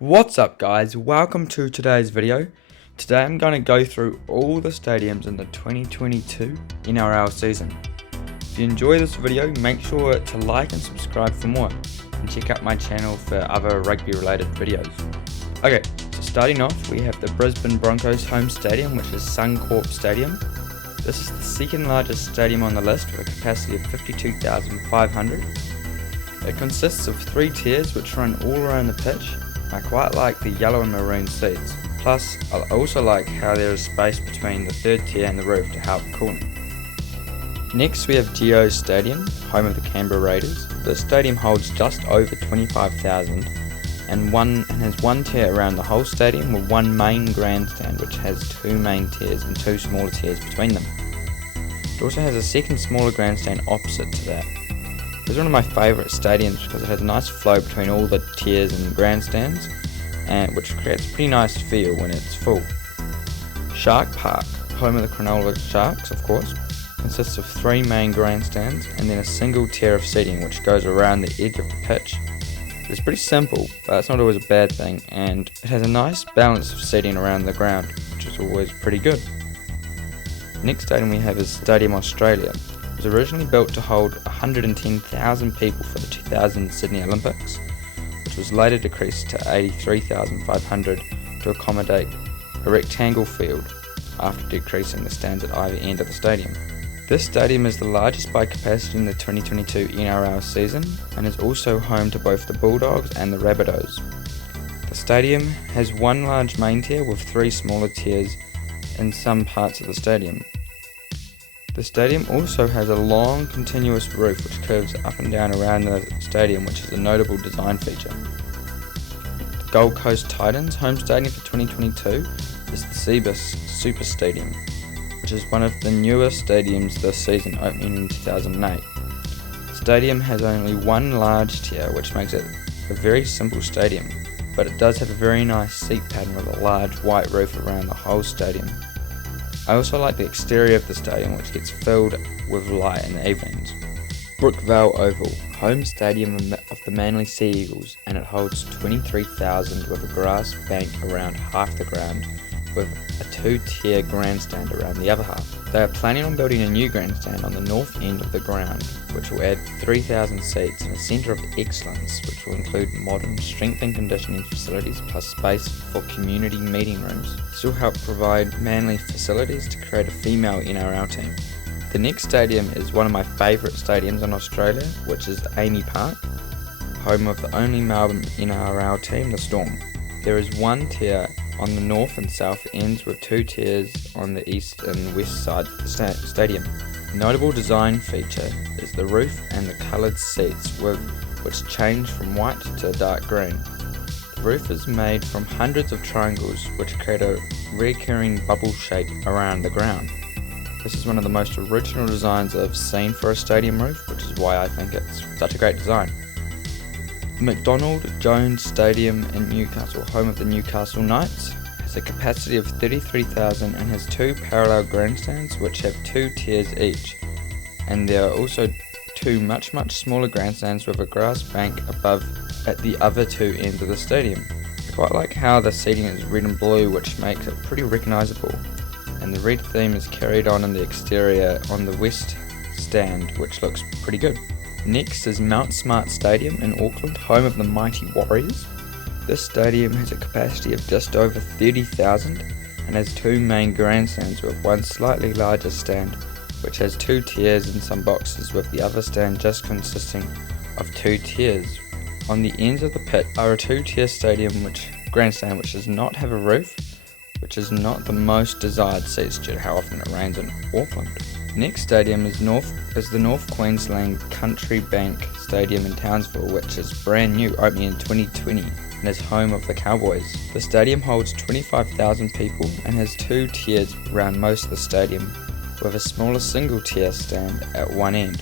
What's up guys, welcome to today's video. Today I'm going to go through all the stadiums in the 2022 NRL season. If you enjoy this video, make sure to like and subscribe for more, and check out my channel for other rugby related videos. Okay, so starting off we have the Brisbane Broncos home stadium, which is Suncorp Stadium. This is the second largest stadium on the list with a capacity of 52,500. It consists of 3 tiers which run all around the pitch. I quite like the yellow and maroon seats, plus I also like how there is space between the 3rd tier and the roof to help cooling. Next we have Nrl Stadium, home of the Canberra Raiders. The stadium holds just over 25,000 and has one tier around the whole stadium with one main grandstand which has 2 main tiers and 2 smaller tiers between them. It also has a second smaller grandstand opposite to that. This is one of my favourite stadiums because it has a nice flow between all the tiers and grandstands, and which creates a pretty nice feel when it's full. Shark Park, home of the Cronulla Sharks of course, consists of 3 main grandstands and then a single tier of seating which goes around the edge of the pitch. It's pretty simple, but it's not always a bad thing, and it has a nice balance of seating around the ground, which is always pretty good. Next stadium we have is Stadium Australia. It was originally built to hold 110,000 people for the 2000 Sydney Olympics, which was later decreased to 83,500 to accommodate a rectangle field after decreasing the stands at either end of the stadium. This stadium is the largest by capacity in the 2022 NRL season and is also home to both the Bulldogs and the Rabbitohs. The stadium has one large main tier with 3 smaller tiers in some parts of the stadium. The stadium also has a long continuous roof which curves up and down around the stadium, which is a notable design feature. The Gold Coast Titans home stadium for 2022 is the Cbus Super Stadium, which is one of the newer stadiums this season, opening in 2008. The stadium has only one large tier which makes it a very simple stadium, but it does have a very nice seat pattern with a large white roof around the whole stadium. I also like the exterior of the stadium, which gets filled with light in the evenings. BROOKVALE Oval, home stadium of the Manly Sea Eels, and it holds 23,000 with a grass bank around half the ground with a 2-tier grandstand around the other half. They are planning on building a new grandstand on the north end of the ground, which will add 3,000 seats and a centre of excellence, which will include modern strength and conditioning facilities plus space for community meeting rooms. This will help provide Manly facilities to create a female NRL team. The next stadium is one of my favourite stadiums in Australia, which is AAMI Park, home of the only Melbourne NRL team, the Storm. There is one tier on the north and south ends with 2 tiers on the east and west sides of the stadium. A notable design feature is the roof and the coloured seats which change from white to dark green. The roof is made from hundreds of triangles which create a recurring bubble shape around the ground. This is one of the most original designs I've seen for a stadium roof, which is why I think it's such a great design. McDonald Jones Stadium in Newcastle, home of the Newcastle Knights, has a capacity of 33,000 and has 2 parallel grandstands which have 2 tiers each, and there are also 2 much smaller grandstands with a grass bank above at the other 2 ends of the stadium. I quite like how the seating is red and blue, which makes it pretty recognisable, and the red theme is carried on in the exterior on the west stand, which looks pretty good. Next is Mount Smart Stadium in Auckland, home of the mighty Warriors. This stadium has a capacity of just over 30,000 and has 2 main grandstands with one slightly larger stand which has 2 tiers and some boxes, with the other stand just consisting of 2 tiers. On the ends of the pit are a 2-tier grandstand which does not have a roof, which is not the most desired seats due to how often it rains in Auckland. Next stadium is the North Queensland Canterbury-Bankstown Stadium in Townsville, which is brand new, opening in 2020, and is home of the Cowboys. The stadium holds 25,000 people and has 2 tiers around most of the stadium, with a smaller single tier stand at one end.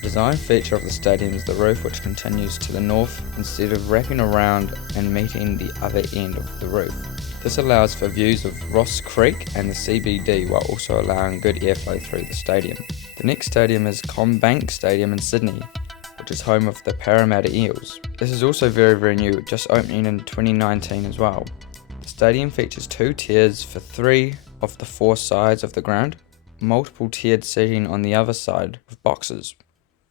The design feature of the stadium is the roof, which continues to the north instead of wrapping around and meeting the other end of the roof. This allows for views of Ross Creek and the CBD while also allowing good airflow through the stadium. The next stadium is COMMBANK Stadium in Sydney, which is home of the Parramatta Eels. This is also very new, just opening in 2019 as well. The stadium features 2 tiers for 3 of the 4 sides of the ground, multiple tiered seating on the other side with boxes.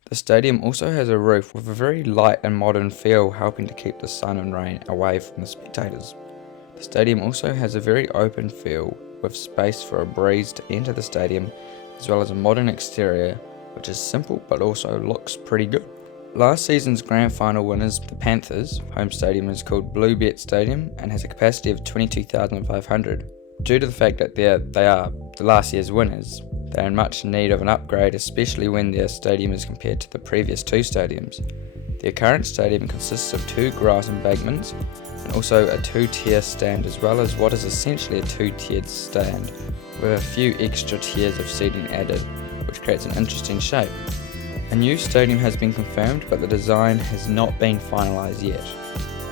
The stadium also has a roof with a very light and modern feel, helping to keep the sun and rain away from the spectators. The stadium also has a very open feel with space for a breeze to enter the stadium, as well as a modern exterior which is simple but also looks pretty good. Last season's grand final winners, the Panthers, home stadium is called BLUEBET Stadium and has a capacity of 22,500. Due to the fact that they are the last year's winners, they are in much need of an upgrade, especially when their stadium is compared to the previous 2 stadiums. Their current stadium consists of 2 grass embankments and also a 2-tier stand, as well as what is essentially a 2-tiered stand with a few extra tiers of seating added, which creates an interesting shape. A new stadium has been confirmed, but the design has not been finalised yet.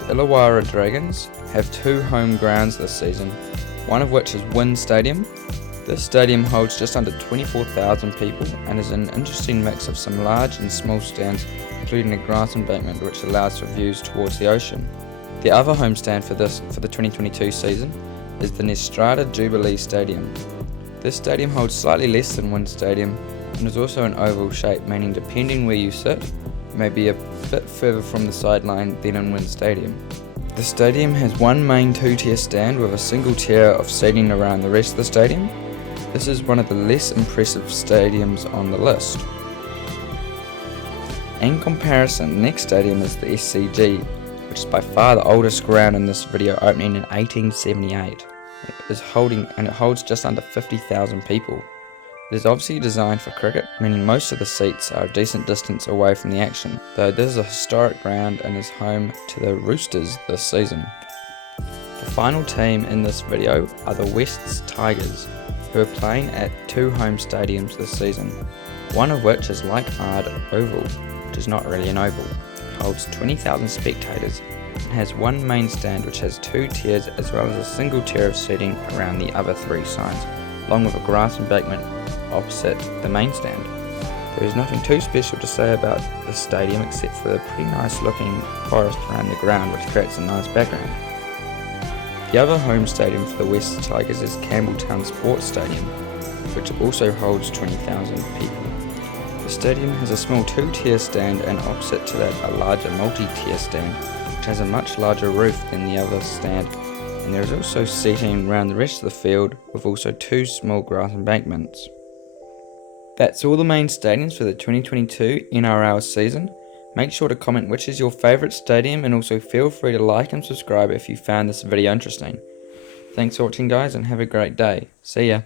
The Illawarra Dragons have 2 home grounds this season, one of which is WIN Stadium. This stadium holds just under 24,000 people and is an interesting mix of some large and small stands, including a grass embankment which allows for views towards the ocean. The other home stand for the 2022 season is the NETSTATA Jubilee Stadium. This stadium holds slightly less than WIN Stadium and is also an oval shape, meaning depending where you sit, you may be a bit further from the sideline than in WIN Stadium. The stadium has one main 2-tier stand with a single tier of seating around the rest of the stadium. This is one of the less impressive stadiums on the list. In comparison, the next stadium is the SCG, which is by far the oldest ground in this video, opening in 1878. It holds just under 50,000 people. It is obviously designed for cricket, meaning most of the seats are a decent distance away from the action, though this is a historic ground and is home to the Roosters this season. The final team in this video are the Wests Tigers, who are playing at 2 home stadiums this season, one of which is like Ard Oval, which is not really an oval. It holds 20,000 spectators and has one main stand which has 2 tiers as well as a single tier of seating around the other 3 sides, along with a grass embankment opposite the main stand. There is nothing too special to say about this stadium except for the pretty nice looking forest around the ground, which creates a nice background. The other home stadium for the Wests Tigers is Campbelltown Sports Stadium, which also holds 20,000 people. The stadium has a small 2-tier stand and opposite to that a larger multi-tier stand, which has a much larger roof than the other stand, and there is also seating around the rest of the field with also 2 small grass embankments. That's all the main stadiums for the 2022 NRL season. Make sure to comment which is your favourite stadium, and also feel free to like and subscribe if you found this video interesting. Thanks for watching guys, and have a great day. See ya.